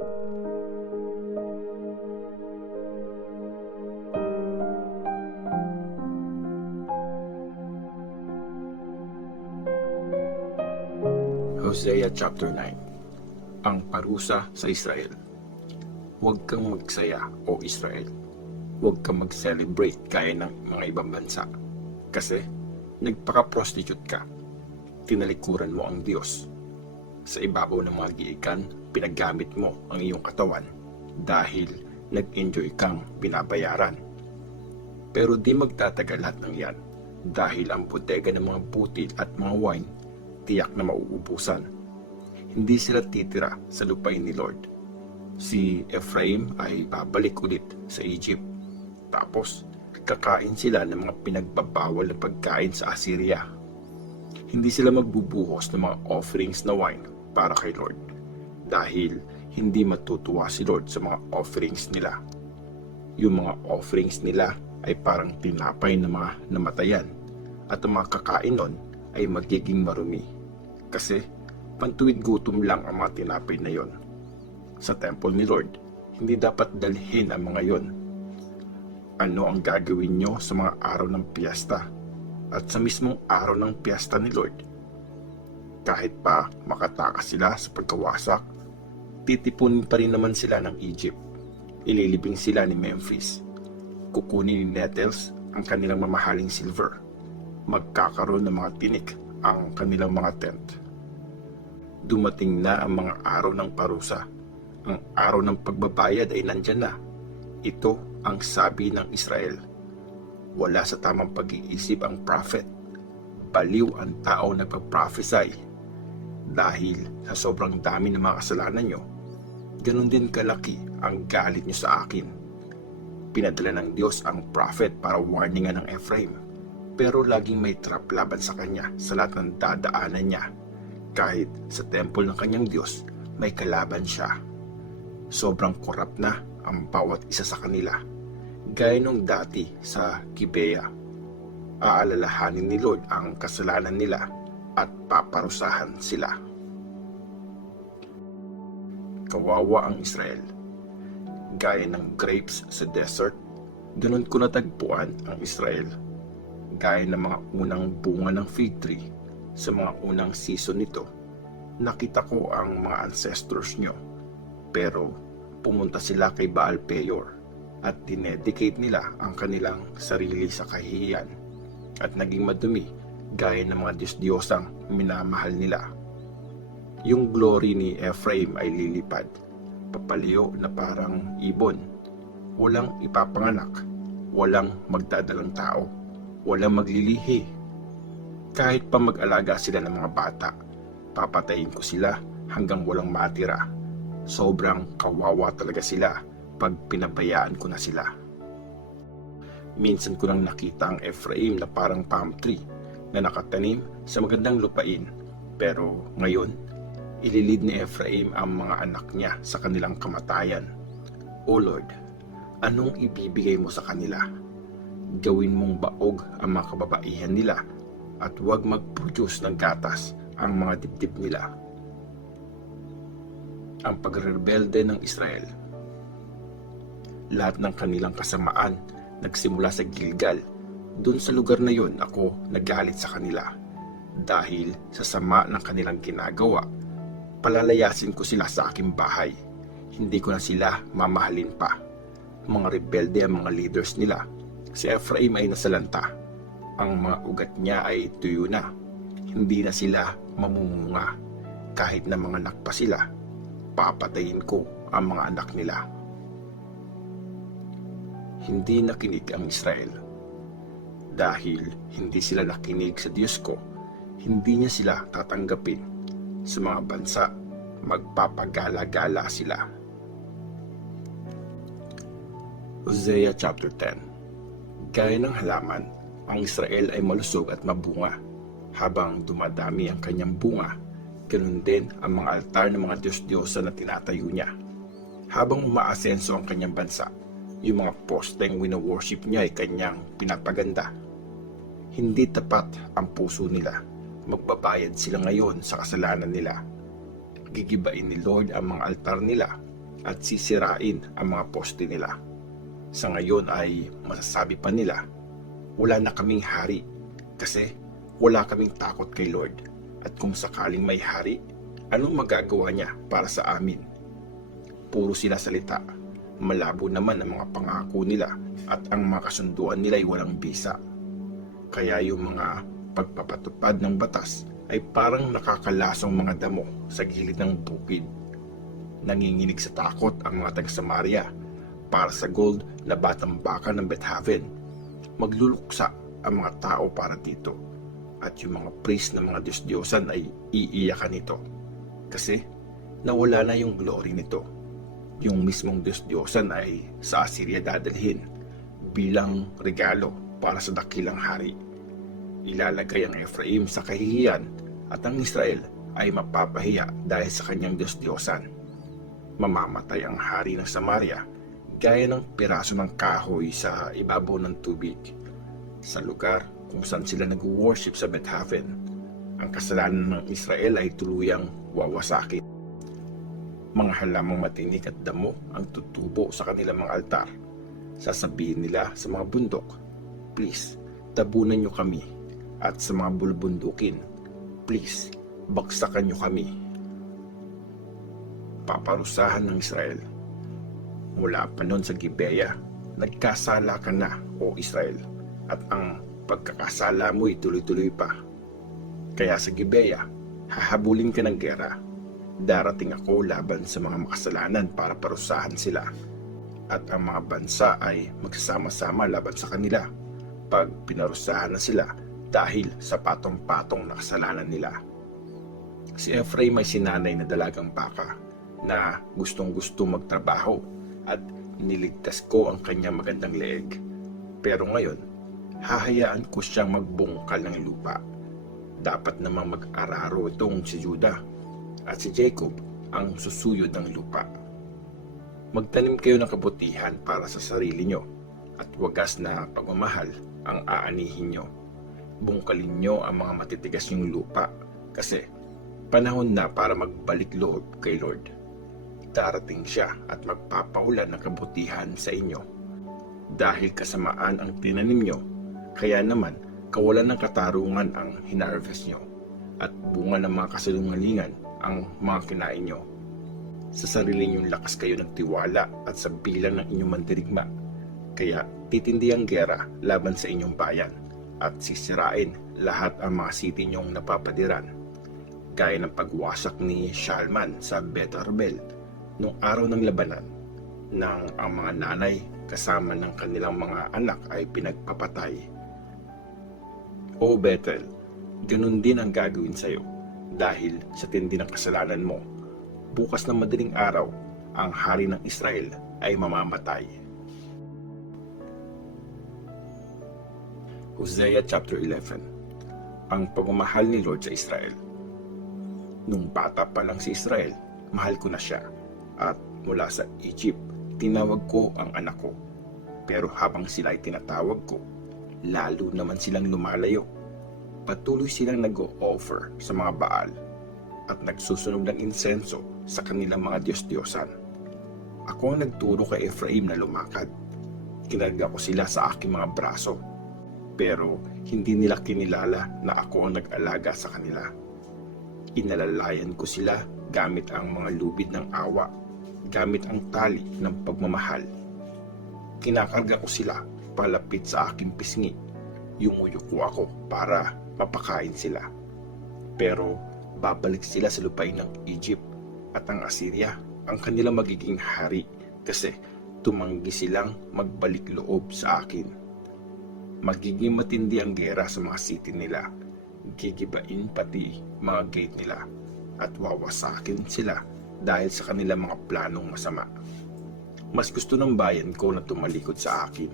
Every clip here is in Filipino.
Hosea chapter 9. Ang parusa sa Israel. Huwag kang magsaya, o Israel. Huwag kang mag-celebrate gaya ng mga ibang bansa. Kasi nagpaka-prostitute ka. Tinalikuran mo ang Diyos. Sa ibabaw ng mga giikan, pinaggamit mo ang iyong katawan dahil nag-enjoy kang binabayaran. Pero di magtatagal lahat ng yan dahil ang bodega ng mga butil at mga wine tiyak na mauubusan. Hindi sila titira sa lupain ni Lord. Si Ephraim ay babalik ulit sa Egypt. Tapos, kakain sila ng mga pinagbabawal na pagkain sa Assyria. Hindi sila magbubuhos ng mga offerings na wine para kay Lord dahil hindi matutuwa si Lord sa mga offerings nila. Yung mga offerings nila ay parang tinapay ng mga namatayan at ang mga kakain nun ay magiging marumi kasi pantuwid gutom lang ang mga tinapay na yon. Sa temple ni Lord, hindi dapat dalhin ang mga yon. Ano ang gagawin nyo sa mga araw ng piyesta at sa mismong araw ng piyesta ni Lord? Kahit pa makatakas sila sa pagkawasak, titipunin pa rin naman sila ng Egypt. Ililibing sila ni Memphis. Kukunin ni Nettles ang kanilang mamahaling silver. Magkakaroon ng mga tinik ang kanilang mga tent. Dumating na ang mga araw ng parusa. Ang araw ng pagbabayad ay nandyan na. Ito ang sabi ng Israel. Wala sa tamang pag-iisip ang prophet. Baliw ang tao na pag-prophesy. Dahil sa sobrang dami ng mga kasalanan nyo, ganun din kalaki ang galit nyo sa akin. Pinadala ng Diyos ang prophet para warningan ng Ephraim. Pero laging may trap laban sa kanya sa lahat ng dadaanan niya. Kahit sa temple ng kanyang Diyos, may kalaban siya. Sobrang korap na ang bawat isa sa kanila. Gaya nung dati sa Gibea, aalalahanin ni Lord ang kasalanan nila at paparusahan sila. Kawawa ang Israel. Gaya ng grapes sa desert, ganun ko natagpuan ang Israel. Gaya ng mga unang bunga ng fig tree sa mga unang season nito, nakita ko ang mga ancestors nyo. Pero pumunta sila kay Baal Peor at dinedicate nila ang kanilang sarili sa kahihiyan at naging madumi gaya ng mga Diyos-Diyosang minamahal nila. Yung glory ni Ephraim ay lilipad, papaliw na parang ibon. Walang ipapanganak, walang magdadalang tao, walang maglilihi. Kahit pa mag-alaga sila ng mga bata, papatayin ko sila hanggang walang matira. Sobrang kawawa talaga sila pag pinabayaan ko na sila. Minsan ko lang nakita ang Ephraim na parang palm tree na nakatanim sa magandang lupain. Pero ngayon, ililid ni Ephraim ang mga anak niya sa kanilang kamatayan. O Lord, anong ibibigay mo sa kanila? Gawin mong baog ang mga kababaihan nila at huwag mag-produce ng gatas ang mga dibdib nila. Ang pagrebelde ng Israel. Lahat ng kanilang kasamaan nagsimula sa Gilgal. Doon sa lugar na yon ako nagalit sa kanila. Dahil sa sama ng kanilang ginagawa, palalayasin ko sila sa aking bahay. Hindi ko na sila mamahalin pa. Mga rebelde ang mga leaders nila. Si Ephraim ay nasalanta. Ang mga ugat niya ay tuyo na. Hindi na sila mamumunga. Kahit na mga anak pa sila, papatayin ko ang mga anak nila. Hindi nakinig ang Israel. Dahil hindi sila nakinig sa Diyos ko, hindi niya sila tatanggapin. Sa mga bansa, magpapagala-gala sila. Hosea chapter 10. Gaya ng halaman, ang Israel ay malusog at mabunga. Habang dumadami ang kanyang bunga, ganoon din ang mga altar ng mga Diyos-Diyosa na tinatayo niya. Habang umaasenso ang kanyang bansa, yung mga posteng wino-worship niya ay kanyang pinapaganda. Hindi tapat ang puso nila. Magbabayad sila ngayon sa kasalanan nila. Gigibain ni Lord ang mga altar nila at sisirain ang mga poste nila. Sa ngayon ay masasabi pa nila, wala na kaming hari kasi wala kaming takot kay Lord. At kung sakaling may hari, anong magagawa niya para sa amin? Puro sila salita. Malabo naman ang mga pangako nila at ang mga kasunduan nila ay walang bisa. Kaya yung mga pagpapatupad ng batas ay parang nakakalasong mga damo sa gilid ng bukid. Nanginginig sa takot ang mga taga-Samaria para sa gold na batang baka ng Bethaven. Magluluksa ang mga tao para dito at yung mga priest ng mga Diyos-Diyosan ay iiyakan nito kasi nawala na yung glory nito. Yung mismong Diyos-Diyosan ay sa Assyria dadalhin bilang regalo para sa dakilang hari. Ilalagay ang Ephraim sa kahihiyan at ang Israel ay mapapahiya dahil sa kanyang Diyos-Diyosan. Mamamatay ang hari ng Samaria gaya ng piraso ng kahoy sa ibabaw ng tubig. Sa lugar kung saan sila nag-worship sa Bethaven, ang kasalanan ng Israel ay tuluyang wawasakin. Mga halamang matinik at damo ang tutubo sa kanilang mga altar. Sasabihin nila sa mga bundok, please, tabunan nyo kami. At sa mga bulbundukin, please, bagsakan nyo kami. Paparusahan ng Israel. Mula pa noon sa Gibeah, nagkasala ka na, o Israel, at ang pagkakasala mo ay tuloy-tuloy pa. Kaya sa Gibeah, hahabulin ka ng gera. Darating ako laban sa mga makasalanan para parusahan sila. At ang mga bansa ay magsasama-sama laban sa kanila pag pinarusahan na sila dahil sa patong-patong na kasalanan nila. Si Ephraim ay sinanay na dalagang baka na gustong-gusto magtrabaho at niligtas ko ang kanyang magandang leeg. Pero ngayon, hahayaan ko siyang magbungkal ng lupa. Dapat namang mag-araro itong si Judah at si Jacob ang susuyod ng lupa. Magtanim kayo ng kabutihan para sa sarili nyo at wagas na pagmamahal ang aanihin nyo. Bungkalin nyo ang mga matitigas yung lupa kasi panahon na para magbalik loob kay Lord. Darating siya at magpapaulan ng kabutihan sa inyo. Dahil kasamaan ang tinanim nyo, kaya naman kawalan ng katarungan ang hinarvest nyo at bunga ng mga kasalungalingan ang mga kinain nyo. Sa sarili nyong lakas kayo nagtiwala at sa bilang ng inyong mandirigma. Kaya titindi ang gera laban sa inyong bayan at sisirain lahat ang mga city nyong napapadiran. Gaya ng pagwasak ni Shalman sa Bet Arbel noong araw ng labanan nang ang mga nanay kasama ng kanilang mga anak ay pinagpapatay. O Bethel, ganun din ang gagawin sa iyo dahil sa tindi ng kasalanan mo. Bukas na madaling araw, ang hari ng Israel ay mamamatay. Hosea chapter 11. Ang pagmamahal ni Lord sa Israel. Nung bata pa lang si Israel, mahal ko na siya. At mula sa Egypt, tinawag ko ang anak ko. Pero habang sila ay tinatawag ko, lalo naman silang lumalayo. Patuloy silang nag-o-offer sa mga Baal at nagsusunog ng insenso sa kanilang mga Diyos-Diyosan. Ako ang nagturo kay Ephraim na lumakad. Kinarga ko sila sa aking mga braso. Pero hindi nila kinilala na ako ang nag-alaga sa kanila. Inalalayan ko sila gamit ang mga lubid ng awa, gamit ang tali ng pagmamahal. Kinakarga ko sila palapit sa aking pisngi. Yumuyuko ako para mapakain sila. Pero babalik sila sa lupain ng Egypt at ang Assyria ang kanilang magiging hari kasi tumanggi silang magbalik loob sa akin. Magiging matindi ang gera sa mga city nila. Gigibain pati mga gate nila at wawasakin sila dahil sa kanilang mga planong masama. Mas gusto ng bayan ko na tumalikod sa akin.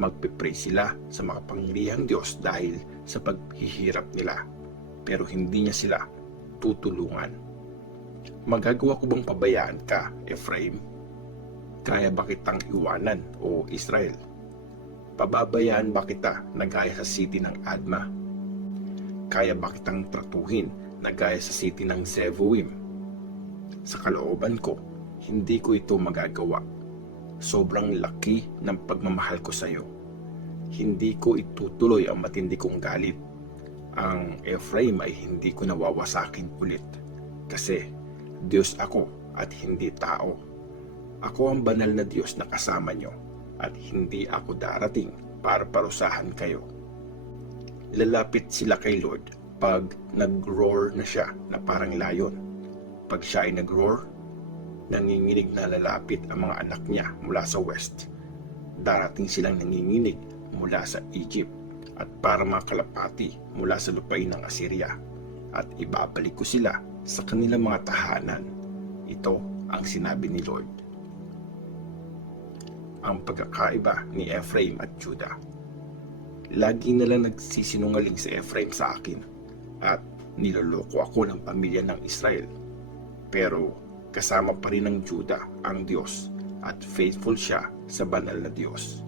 Magpipray sila sa makapangyarihang Diyos dahil sa paghihirap nila. Pero hindi niya sila tutulungan. Magagawa ko bang pabayaan ka, Ephraim? Kaya ba kitang iwanan, o Israel? Pababayaan ba kita na gaya sa city ng Adma? Kaya ba kitang tratuhin na gaya sa city ng Zevuim? Sa kalooban ko, Hindi ko ito magagawa. Sobrang laki ng pagmamahal ko sa iyo. Hindi ko itutuloy ang matindi kong galit. Ang Ephraim ay hindi ko nawawasakin ulit. Kasi Diyos ako at hindi tao. Ako ang banal na Diyos na kasama nyo at hindi ako darating para parusahan kayo. Lalapit sila kay Lord pag nag-roar na siya na parang layon. Pag siya ay nag-roar, nanginginig na lalapit ang mga anak niya mula sa west. Darating silang nanginginig mula sa Egypt at para mga kalapati mula sa lupain ng Assyria. At ibabalik ko sila sa kanilang mga tahanan. Ito ang sinabi ni Lord. Ang pagkakaiba ni Ephraim at Judah. Lagi na lang nagsisinungaling si Ephraim sa akin at niloloko ako ng pamilya ng Israel. Pero kasama pa rin ng Judah ang Diyos at faithful siya sa banal na Diyos.